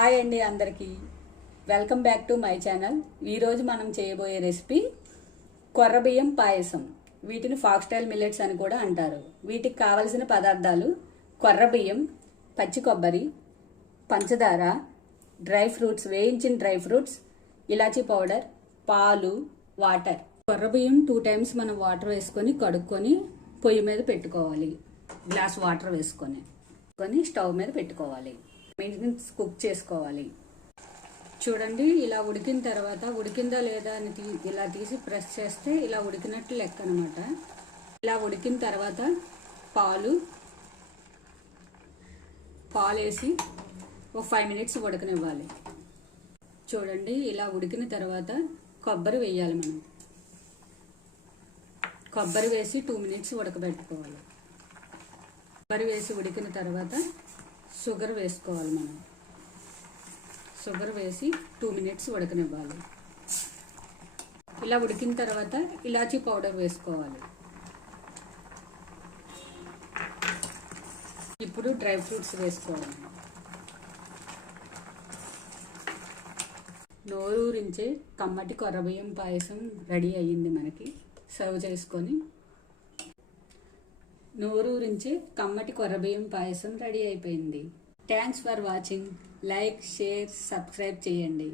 Hi అండి అందరికీ welcome back to my channel. ఈరోజు మనం చేయబోయే రెసిపీ కొర్రబియ్యం పాయసం. వీటిని ఫాక్స్టైల్ మిల్లెట్స్ అని కూడా అంటారు. వీటికి కావలసిన పదార్థాలు కొర్రబియ్యం, పచ్చి కొబ్బరి, పంచదార, డ్రై ఫ్రూట్స్, వేయించిన డ్రై ఫ్రూట్స్, ఇలాచీ పౌడర్, పాలు, వాటర్. కొర్రబియ్యం 2 times మనం వాటర్ వేసుకొని కడుక్కొని పొయ్యి మీద పెట్టుకోవాలి. గ్లాస్ వాటర్ వేసుకొని స్టవ్ మీద పెట్టుకోవాలి. మినిట్స్ కుక్ చేసుకోవాలి. చూడండి, ఇలా ఉడికిన తర్వాత ఉడికిందా లేదా అని ఇలా తీసి ప్రెస్ చేస్తే ఇలా ఉడికినట్టు లెక్క అనమాట. ఇలా ఉడికిన తర్వాత పాలు వేసి ఒక 5 minutes ఉడకనివ్వాలి. చూడండి, ఇలా ఉడికిన తర్వాత కొబ్బరి వేయాలి. మనం కొబ్బరి వేసి 2 minutes ఉడకబెట్టుకోవాలి. కొబ్బరి వేసి ఉడికిన తర్వాత షుగర్ వేసుకోవాలి. మనం షుగర్ వేసి 2 minutes ఉడకనివ్వాలి. ఇలా ఉడికిన తర్వాత ఇలాచీ పౌడర్ వేసుకోవాలి. ఇప్పుడు డ్రై ఫ్రూట్స్ వేసుకోవాలి. నోరూరించే కమ్మటి కొర్రబియ్యం పాయసం రెడీ అయ్యింది. మనకి సర్వ్ చేసుకొని నోరూరించే కమ్మటి కొర్రబియ్యం పాయసం రెడీ అయిపోయింది. Thanks for watching. Like, share, subscribe చేయండి.